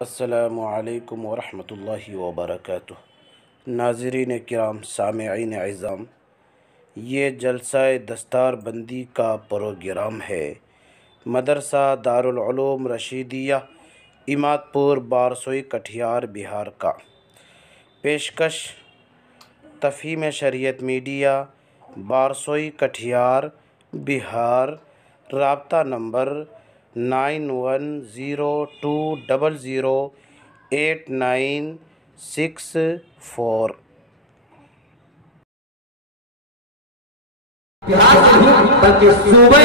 السلام علیکم ورحمۃ اللہ وبرکاتہ۔ ناظرین کرام، سامعین اعظام، یہ جلسہ دستار بندی کا پروگرام ہے۔ مدرسہ دارالعلوم رشیدیہ اماد پور بارسوئی کٹھیار بہار کا پیشکش تفہیم شریعت میڈیا بارسوئی کٹھیار بہار، رابطہ نمبر 9102008964۔ بہار سے ہی بلکہ صوبے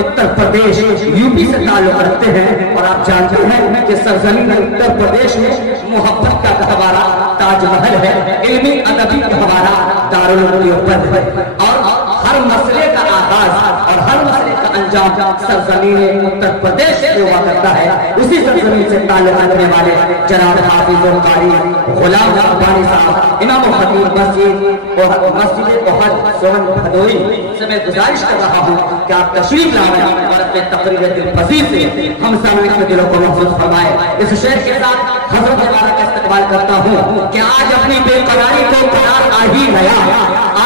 اتر پردیش یوپی سے تعلق رکھتے ہیں، اور آپ جانتے ہیں کہ سرزمین اتر پردیش میں محبت کا گہوارہ تاج محل ہے، علمی ادبی گہوارہ دارالعلوم دیوبند ہے، اور ہر مسئلے کا آغاز اور ہر مسئلے کا انجام سرزمین اتر پردیش سے ہوا کرتا ہے۔ اسی سرزمین سے تعلق رکھنے والے جناب حافظ القاری غلام ربانی صاحب، امام و خطیب مسجد احد سون بھدوئی سے میں گزارش کر رہا ہوں کہ آپ تشریف لائیں اور اپنے تقریر دل پذیر سے ہم سامنے کے دلوں کو محفوظ فرمائے۔ اس شعر کے ساتھ حضرت والا کا استقبال کرتا ہوں کہ آج اپنی بے قراری کو قرار آ ہی گیا،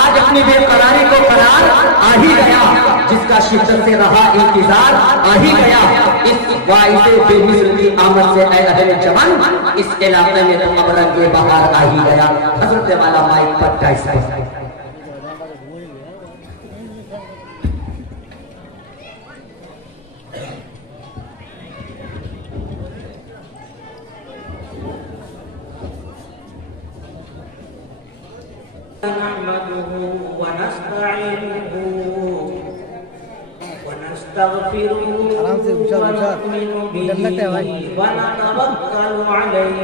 آج اپنی بے قراری کو قرار آ ہی گیا، جس کا شدت سے رہا انتظار آ ہی گیا، اس باعث بے مثل کی آمد سے اے اہل چمن، اس علاقے میں تو اب رنگ بہار آ ہی گیا۔ حضرت والا مائک پر ٹائس ہے۔ نحمده ونستعينه ونستغفره ونؤمن به ونتوكل عليه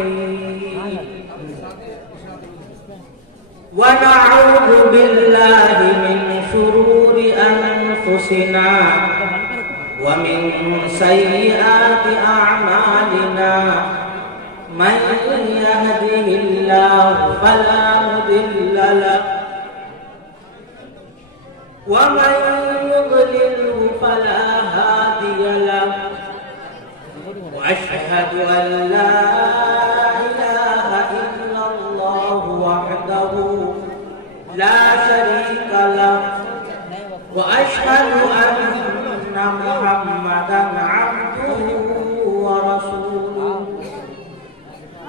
ونعوذ بالله من شرور أنفسنا ومن سيئات أعمالنا، من يهده الله فلا مضل له ومن يضلله فلا هادي له، وأشهد أن لا إله إلا الله وحده لا شريك له، وأشهد أن محمدا عبده ورسوله۔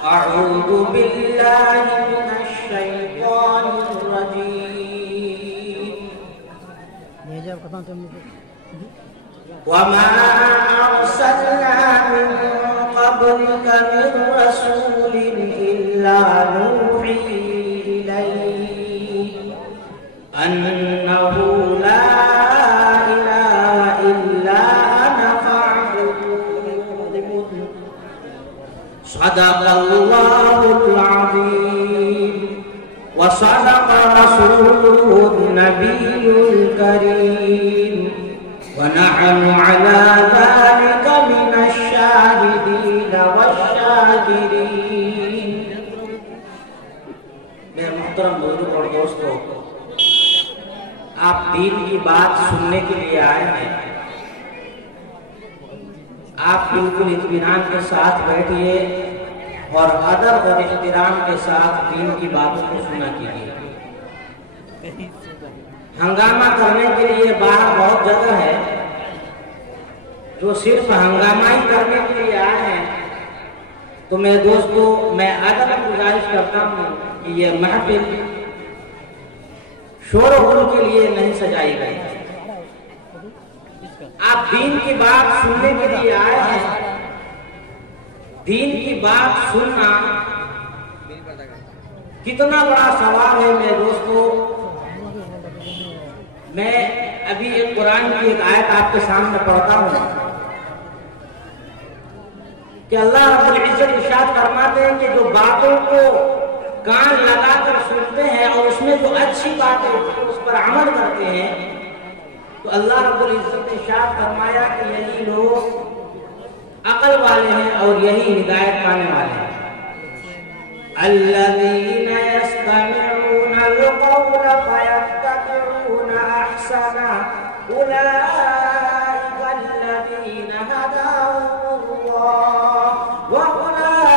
أعوذ بالله من الشيطان الرجيم، وما أرسلنا من قبلك من رسول إلا نوحي إليه أنه لا إله إلا أنا فاعبدون۔ صدق الله العظيم وصدق رسوله النبي الكريم، ونحن على ذلك من الشاهدين والشاكرين۔ میرے محترم بزرگ اور دوستو، آپ دین کی بات سننے کے لیے آئے ہیں، آپ بالکل اطمینان کے ساتھ بیٹھیے اور ادب اور احترام کے ساتھ دین کی باتوں کو سنا کیجیے۔ ہنگامہ کرنے کے لیے باہر بہت جگہ ہے، جو صرف ہنگامہ ہی کرنے کے لیے آئے ہیں، تو میرے دوستو میں ادب گزارش کرتا ہوں کہ یہ محفل شور و غل کے لیے نہیں سجائی گئی۔ آپ دین کی بات سننے کے لیے آئے ہیں، دین کی بات سننا کتنا بڑا ثواب ہے میرے دوستو۔ میں ابھی ایک قرآن کی ایک آیت آپ کے سامنے پڑھتا ہوں کہ اللہ رب العزت ارشاد فرماتے ہیں کہ جو باتوں کو کان لگا کر سنتے ہیں اور اس میں جو اچھی باتیں اس پر عمل کرتے ہیں، تو اللہ رب العزت نے ارشاد فرمایا کہ یہی لوگ عقل والے ہیں اور یہی ہدایت پانے والے ہیں۔ الذین یستمعون القول فیتبعون احسنہ اولئک الذین هداهم اللہ واولئک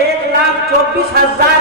1,24,000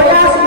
82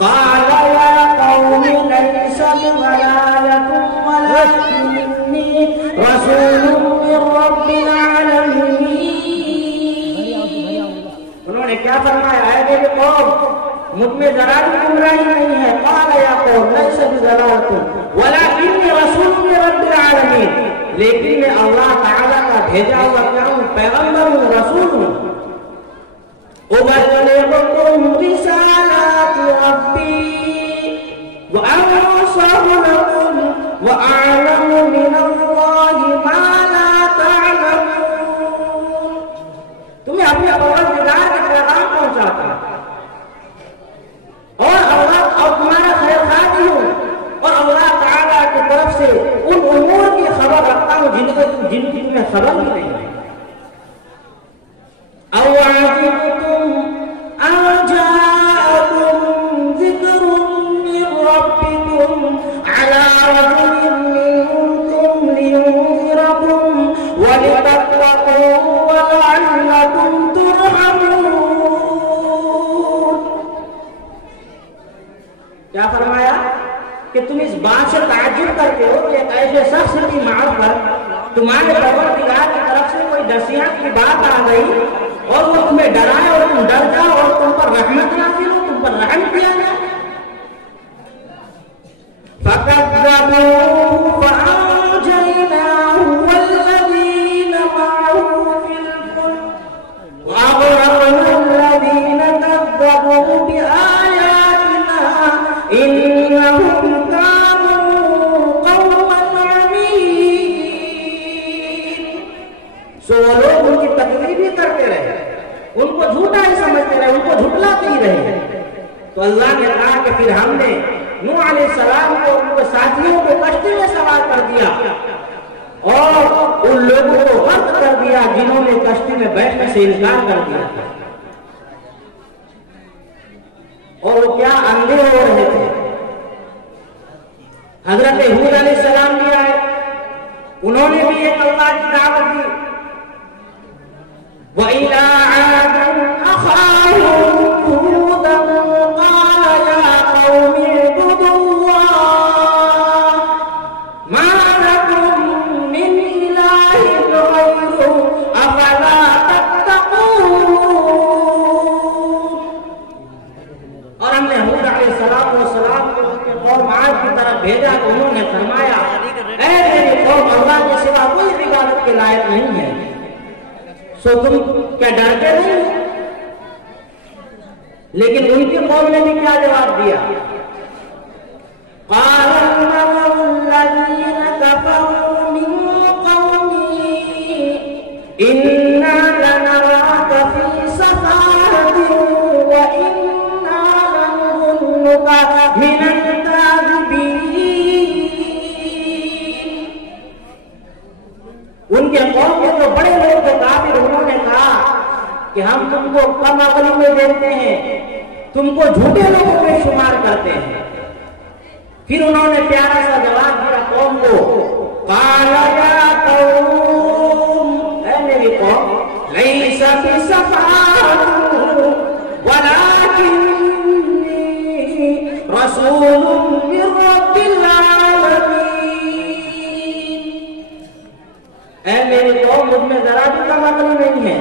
قال يا قوم ليس بضلالة ولكني رسول من رب العالمین. انہوں نے کیا فرمایا؟ اے میرے قوم، مجھ میں ذرا بھی گمراہی نہیں ہے. قال یا قوم لیس بضلالۃ ولکن رسول من رب العالمین، لیکن میں اللہ تعالیٰ کا بھیجا ہوا کیا ہوں؟ پیغمبر ہوں، رسول ہوں. أبلغكم رسالات ربي وأنصح لكم وأعلم من الله ما لا تعلمون. تمہیں اپنے پروردگار کا پیغام پہنچاتا ہوں اور تمہارا خیر خواہ ہوں اور اللہ تعالیٰ کی طرف سے ان امور کی خبر رکھتا ہوں جن کی تمہیں خبر بھی نہیں ہے. أو عجبتم أن جاءكم ذكر من ربكم على رجل منكم لينذركم ولتتقوا ولعلكم ترحمون. کیا فرمایا کہ تم اس بات سے تعجب کرتے ہو کہ ایک ایسے شخص کی معاف پر تمہارے پروردگار کی طرف سے کوئی نصیحت کی بات آ گئی اور وہ تمہیں ڈرائے اور تم ڈر جاؤ اور تم پر رحمت نازل ہو، تم پر رحم کیا جائے. فَكَذَّبُوهُ فَأَنجَيْنَاهُ وَالَّذِينَ مَعَهُ فِي الْفُلْكِ وَأَغْرَقْنَا الَّذِينَ كَذَّبُوا بِآيَاتِنَا إِنَّهُمْ كَانُوا قَوْمًا عَمِينَ. سو وہ لوگ ان کی تکذیب ہی کرتے رہے، ان کو جھوٹا ہی سمجھتے رہے، ان کو جھٹلاتے ہی رہے. تو اللہ نے کہا کہ پھر ہم نے نوح علیہ السلام کو ان کے ساتھیوں کو کشتی میں سوار کر دیا اور ان لوگوں کو غرق کر دیا جنہوں نے کشتی میں بیٹھنے سے انکار کر دیا. اور وہ کیا اندھے ہو رہے تھے. حضرت ہود علیہ السلام بھی آئے، انہوں نے بھی ایک اللہ کی دعوت دی. وَإِلَىٰ عَادٍ أَخَاهُمْ هُودًا قَالَ يَا قَوْمِ اعْبُدُوا اللَّهَ مَا لَكُم مِّنْ إِلَٰهٍ غَيْرُهُ أَفَلَا تَتَّقُونَ. اور ہم نے ہود علیہ السلام کو ان کے قوم عاد کی طرف بھیجا تو انہوں نے فرمایا اے میری قوم، اللہ کے سوا کوئی عبادت کے لائق نہیں ہے، سو تم کیا ڈرتے نہیں؟ لیکن ان کی قوم نے بھی کیا جواب دیا؟ قال الملأ الذين كفروا من قومه إنا لنراك في سفاهة وإنا لنظنك من الكاذبين. ان کے قوم کے جو بڑے لوگ جو کافر، انہوں نے کہا کہ ہم تم کو کم عقلی میں دیکھتے ہیں، تم کو جھوٹے لوگوں میں شمار کرتے ہیں. پھر انہوں نے پیارا سا جواب دیا قوم کو. قال یا قوم، اے میری قوم، لیس بسفاہۃ ولکنی رسول من رب العالمین. اے میری قوم، مجھ میں ذرا بھی کم عقلی نہیں ہے،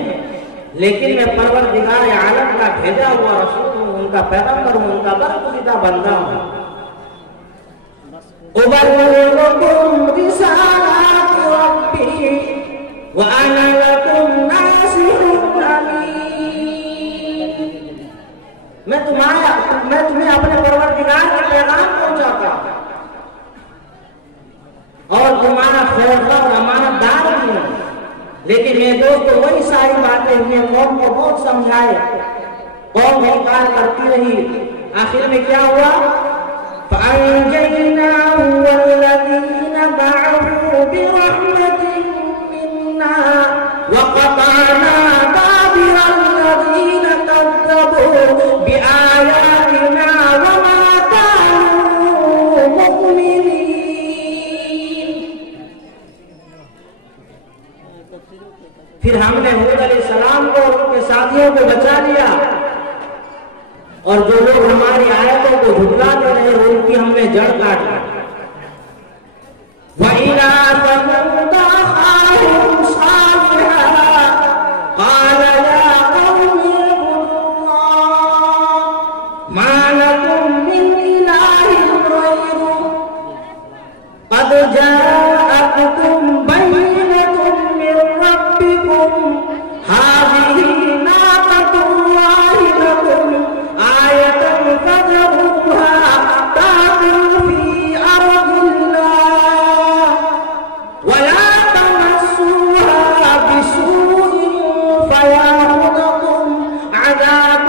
لیکن میں پروردگار عالم کا بھیجا ہوا رسول ہوں، ان کا پیغمبر ہوں، ان کا برگزیدہ بندہ ہوں. أبلغكم رسالات ربي وأنا لكم ناصح أمين. میں تمہیں اپنے پروردگار کا پیغام پہنچاتا ہوں اور تمہارا خیرخواہ اور امانت دار بھی ہوں. لیکن میرے دوستو، وہی ساری باتیں انہیں قوم کو بہت سمجھائے، قوم انکار کرتی رہی. آخر میں کیا ہوا؟ فَأَنْجَيْنَاهُ وَالَّذِينَ مَعَهُ بِرَحْمَةٍ مِّنَّا وَقَطَعْنَا دَابِرَ الَّذِينَ كَذَّبُوا بِآيَاتِنَا وَمَا كَانُوا مُؤْمِنِينَ. پھر ہم نے ہود علیہ السلام کو اور ان کے ساتھیوں کو بچا لیا، اور جو لوگ ہماری آیتوں کو جھٹلاتے رہے ان کی ہم نے جڑ کاٹ دی. وَإِلَىٰ ثَمُودَ هذه ناقة الله لكم آية فذروها تأكل في أرض الله ولا تمسوها بسوء فيأخذكم عذاب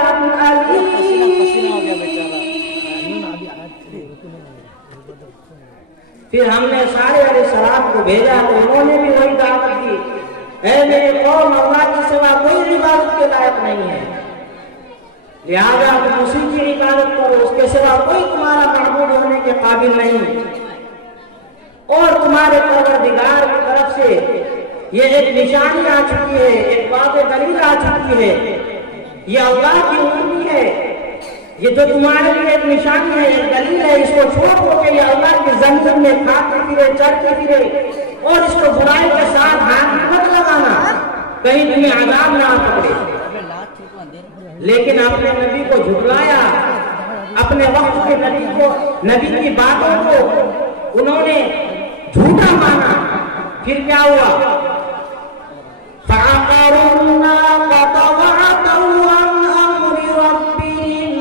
پھر ہم نے سارے علیہ السلام کو بھیجا تو انہوں نے بھی وہی دعوت دی، اے میرے قوم، اللہ کے سوا کوئی عبادت کے لائق نہیں ہے، لہذا تم اسی کی عبادت کرو، اس کے سوا کوئی تمہارا معبود ہونے کے قابل نہیں، اور تمہارے پروردگار کی طرف سے یہ ایک نشانی آ چکی ہے، ایک واضح دلیل آ چکی ہے، یہ اللہ کی حکم ہے، یہ جو تمہارے لیے ایک نشانی ہے، ایک دلیل ہے، اس کو چھوڑ دو کہ یہ اللہ کی زمین میں کھاتے پھرے چرتے پھرے، اور اس کو برائی کے ساتھ ہاتھ مت لگانا، کہیں تمہیں عذاب نہ پکڑے۔ لیکن اپنے نبی کو جھٹلایا، اپنے وقت کے نبی کی باتوں کو انہوں نے جھوٹا مانا، پھر کیا ہوا؟ فَعَقَرُوا النَّاقَةَ وَعَتَوْا عَنْ أَمْرِ رَبِّهِمْ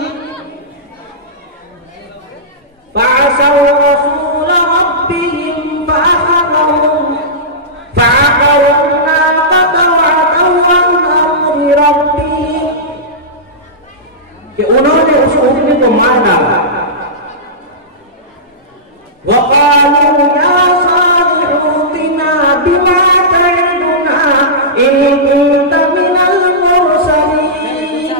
فَعَصَوْا رَسُولَ رَبِّهِمْ فَأَخَذَهُمْ فَعَقَرُوا النَّاقَةَ وَعَتَوْا عَنْ أَمْرِ رَبِّهِمْ کہ انہوں نے اس حکم کو مار ڈالا۔ وَقَالُوا يَا صَالِحُ ائْتِنَا بِمَا تَعِدُنَا إِن كُنتَ مِنَ الْمُرْسَلِينَ۔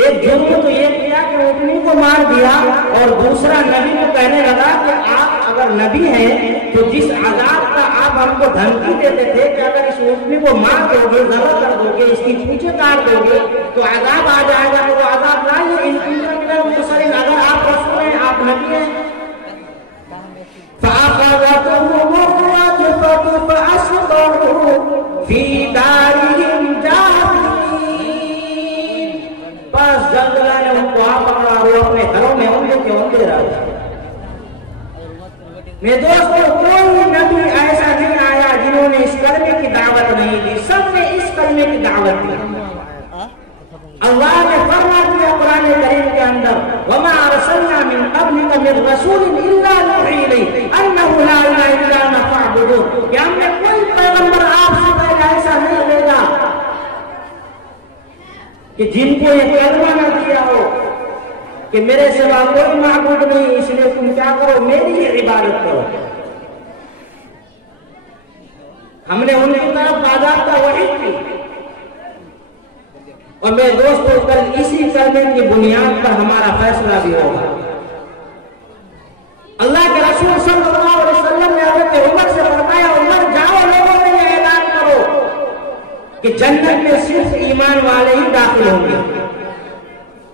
ایک جرم تو یہ کیا کہ حکم کو مار دیا، اور دوسرا نبی کو کہنے لگا کہ آپ اگر نبی ہیں تو جس عذاب کا آپ ہم کو دھمکی دیتے تھے کہ اگر اس حکم کو مار دو گے، ذبح کر دو گے، اس کی پوچھے کاٹ دو گے تو عذاب آ جائے گا، تو وہ عذاب لائیے۔ ان كُنتَ مِنَ الْمُرْسَلِينَ، اگر آپ رسول ہیں، آپ نبی ہیں۔ فَأَخَذَتْهُمُ الرَّجْفَةُ فَأَصْبَحُوا فِي دَارِهِمْ جَاثِمِينَ، بس زلزلہ نے ان کو آ پکڑا، وہ اپنے گھروں میں اندھے کے اندھے رہ گئے۔ میرے دوستو، کوئی نبی ایسا نہیں آیا جنہوں نے اس کلمے کی دعوت نہیں دی، سب نے اس کلمے کی دعوت دی۔ اللہ نے فرما دیا قرآن کریم کے اندر، وَمَا أَرْسَلْنَا مِن قَبْلِكَ مِن رَّسُولٍ إِلَّا نُوحِي إِلَيْهِ أَنَّهُ لَا إِلَٰهَ إِلَّا أَنَا فَاعْبُدُونِ، کہ ہم نے کوئی پیغمبر آپ سے پہلے ایسا نہیں بھیجا کہ جن کو یہ کلمہ نہ دیا ہو کہ میرے سوا کوئی معبود نہیں، اس لیے تم کیا کرو، میری ہی عبادت کرو۔ ہم نے ان کی طرف باضابطہ وحی کی، اور میرے دوستو کل اسی کلمے کی بنیاد پر ہمارا فیصلہ بھی ہوگا۔ اللہ کے رسول صلی اللہ علیہ وسلم نے حضرت عمر سے فرمایا، عمر جاؤ لوگوں میں یہ اعلان کرو کہ جنت میں صرف ایمان والے ہی داخل ہوں گے۔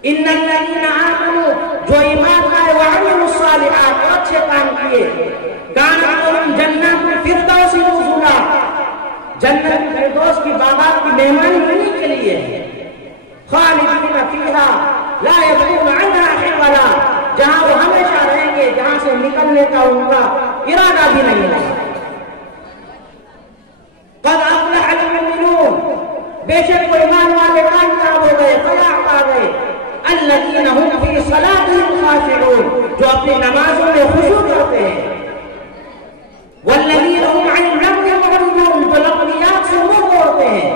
ان الذین آمنوا، جو ایمان لائے، وعملوا الصالحات، اور اچھے کام کیے، کانت لہم جنات الفردوس نزلا، جنت الفردوس کی باغات کی مہمانی انہی کے لیے ہے، خالدین فیہا لا یبغون عنہا حولا، جہاں وہ ہمیشہ رہیں گے، جہاں سے نکلنے کا ان کا ارادہ بھی نہیں ہے۔ قد افلح المؤمنون، بے شک وہ ایمان والے کامیاب ہو گئے، فلاح پا گئے، الذین هم فی صلاتهم خاشعون، جو اپنی نمازوں میں خشوع کرتے ہیں، والذین هم عن اللغو معرضون، جو لغویات سے منہ موڑتے ہیں،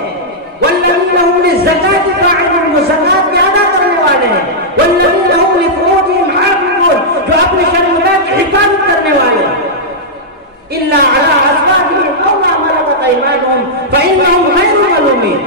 والذین هم للزکاة فاعلون، جو زکات کی ادا کرنے والے ہیں، والذین هم لفروجهم حافظون، جو اپنی شرعیات کی حفاظت کرنے والے ہیں، الا علی ازواجهم او ما ملکت ایمانهم فانهم غیر ملومین،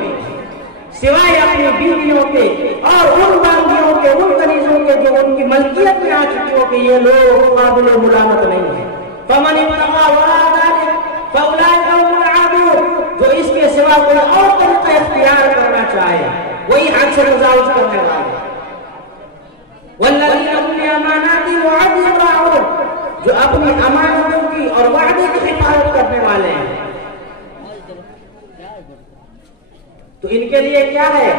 سوائے اپنی بیویوں کے اور ان باندیوں کے، ان کنیزوں کے جو ان کی ملکیت میں آ چکی ہو کہ یہ لوگ قابل ملامت نہیں ہیں۔ فمن ابتغى وراء ذلك فاولئک هم العادون، جو اس کے سوا کوئی اور طریقہ اختیار کرنا چاہے وہی حد سے تجاوز کرنے والے۔ والذین هم لأماناتهم وعهدهم راعون، جو اپنی امانتوں کی اور وعدے کی حفاظت کرنے والے ہیں۔ تو ان کے لیے کیا ہے؟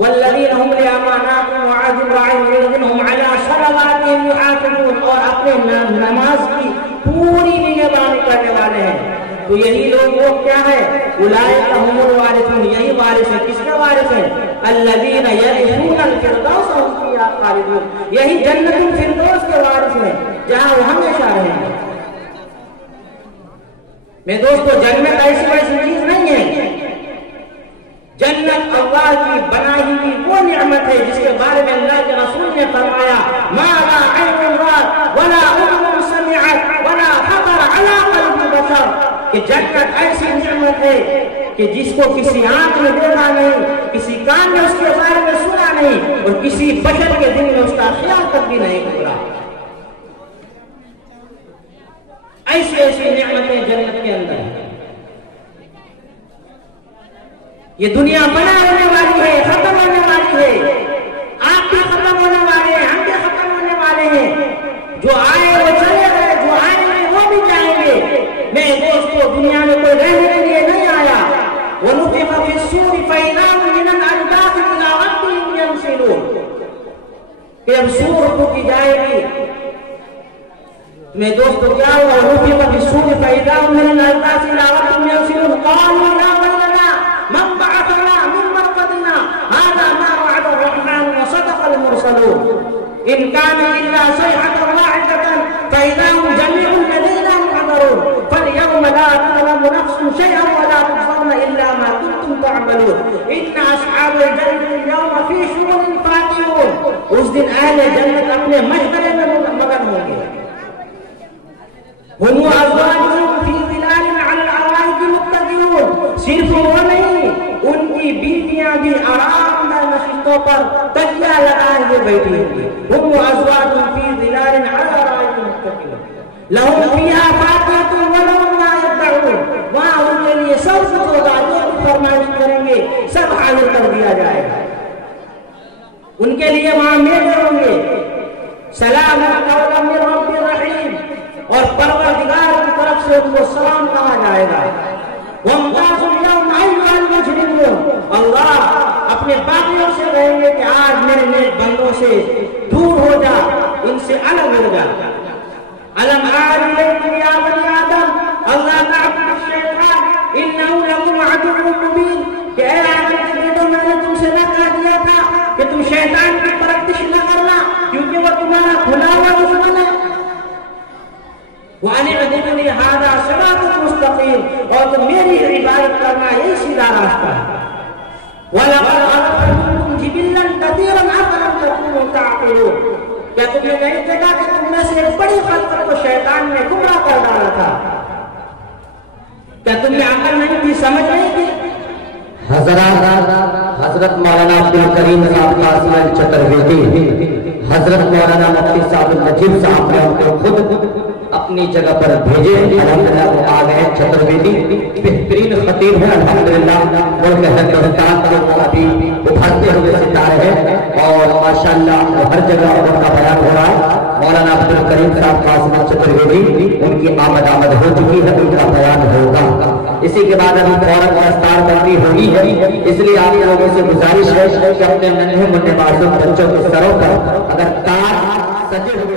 والذین هم لأماناتهم وعهدهم راعون والذین هم علی صلواتهم یحافظون، اور اپنے نماز کی پوری نگہبانی کرنے والے ہیں۔ تو یہی لوگ وہ کیا ہے؟ اولئک هم الوارثون، یہی وارث ہے۔ کس کے وارث ہیں؟ الذین یرثون الفردوس هم فیہا خالدون، یہی جنت الفردوس کے وارث ہیں جہاں وہ ہمیشہ رہیں گے۔ میرے دوستو، جنت ایسی ویسی چیز نہیں ہے۔ جنت اللہ کی بنائی ہوئی وہ نعمت ہے جس کے بارے میں اللہ کے رسول نے فرمایا ما لا عین رأت ولا اذن سمعت ولا خطر علی قلب بشر، کہ جنت ایسی نعمت ہے کہ جس کو کسی آنکھ نے دیکھا نہیں، کسی کان نے اس کے بارے میں سنا نہیں، اور کسی بشر کے دل میں اس کا خیال تک بھی نہیں گزرا۔ ایسی ایسی نعمتیں جنت کے اندر ہیں۔ یہ دنیا بنا ہونے والی ہے، ختم ہونے والی ہے، آپ بھی ختم ہونے والے ہیں، ہم بھی ختم ہونے والے ہیں۔ جو آئے وہ چلے گئے، جو آئیں گے وہ بھی جائیں گے۔ میں دوستو، دنیا میں کوئی رہنے کے لیے نہیں آیا۔ وَنُفِخَ فِي الصُّورِ فَإِذَا هُم مِّنَ الْأَجْدَاثِ إِلَىٰ رَبِّهِمْ يَنسِلُونَ، کہ جب سور پھونکی جائے گی، میں دوستو کیا ہوا؟ وَنُفِخَ فِي الصُّورِ فَإِذَا هُم مِّنَ الْأَجْدَاثِ إِلَىٰ رَبِّهِمْ يَنسِلُونَ قَالُوا يَا وَيْلَنَا مَنْ بَعَثَنَا مِنْ مَرْقَدِنَا هَٰذَا مَا وَعَدَ الرَّحْمَٰنُ وَصَدَقَ الْمُرْسَلُونَ إِنْ كَانَ إِلَّا صَيْحَةً وَاحِدَةً فَإِذَا هُمْ جَمِيعٌ لَدَيْنَا مُحْضَرُونَ فَالْيَوْمَ لَا تُظْلَمُ نَفْسٌ شَيْئًا وَلَا تُجْزَوْنَ إِلَّا مَا كُنتُمْ تَعْمَلُونَ إِنَّ أَصْحَابَ الْجَنَّةِ الْيَوْمَ فِي شُغُلٍ فَاكِهُونَ، اس دن اہل جنت اپنے مشغلے میں مگن ہوں گے۔ هُمْ وَأَزْوَاجُهُمْ فِي ظِلَالٍ عَلَى الْأَرَائِكِ مُتَّكِئُونَ، صرف وہ نہیں، ان کی بیویاں بھی آرام دہ نشستوں پر تکیہ لگائے ہوئے بیٹھی ہوں گی۔ هُمْ وَأَزْوَاجُهُمْ فِي ظِلَالٍ عَلَى الْأَرَائِكِ مُتَّكِئُونَ لَهُمْ فِيهَا فَاكِهَةٌ وَلَهُم مَّا يَدَّعُونَ، وہاں ان کے لیے سب کچھ ہوگا، جو بھی فرمائش کریں گے سب حاضر کر دیا جائے گا۔ ان کے لیے وہاں میوے ہوں گے، سلام قولا من رب رحیم، اور پروردگار کی طرف سے ان کو سلام کہا جائے گا۔ وَامْتَازُوا الْيَوْمَ أَيُّهَا الْمُجْرِمُونَ، اللہ اپنے باغیوں سے کہیں گے کہ آج میرے نیک بندوں سے دور ہو جا، ان سے الگ ہو جا۔ أَلَمْ أَعْلَمْ إِلَيْكُمْ يَا بَنِي آدَمَ أَلَّا تَعْبُدُوا الشَّيْطَانَ إِنَّهُ لَكُمْ عَدُوٌّ مُّبِينٌ، کہ اے آدم کے بیٹوں، میں نے تم سے نہ کہہ دیا تھا کہ تم شیطان کی پرستش نہ کرنا، کیونکہ وہ تمہارا کھلا ہوا دشمن ہے۔ وَأَنِ اعْبُدُونِي هَٰذَا صِرَاطٌ مُّسْتَقِيمٌ، اور تم میری عبادت کرنا یہی سیدھا راستہ ہے۔ وَلَقَدْ خَلَقْنَاكُمْ جِبِلًّا كَثِيرًا أَفَلَمْ تَكُونُوا تَعْقِلُونَ، کیا تمہیں نہیں دیکھا کہ تم میں سے ایک بڑی خلقت کو شیطان نے گمراہ کر ڈالا تھا؟ کیا تمہیں عقل نہیں تھی، سمجھ نہیں تھی؟ حضرت مولانا عبدالکریم صاحب قاسم چترویدی، حضرت مولانا مفتی صاحب نجیب صاحب نے ان کو خود اپنی جگہ پر بھیجے۔ الحمدللہ وہ آ گئے۔ چترویدی بہترین خطیب ہے، الحمدللہ ملک ہندوستان کو ابھی ابھرتے ہوئے ستارے ہیں، اور ماشاءاللہ ہر جگہ ان کا بیان ہو رہا ہے۔ مولانا عبدالکریم صاحب قاسم چترویدی، ان کی آمد ہو چکی ہے، ان کا بیان ہوگا۔ اسی کے بعد ابھی فوراً دستار بندی ہوئی ہے، اس لیے آپ لوگوں سے گزارش ہے کہ اپنے ننھے منھے معصوم بچوں کے سروں پر اگر تاج سجے ہوئے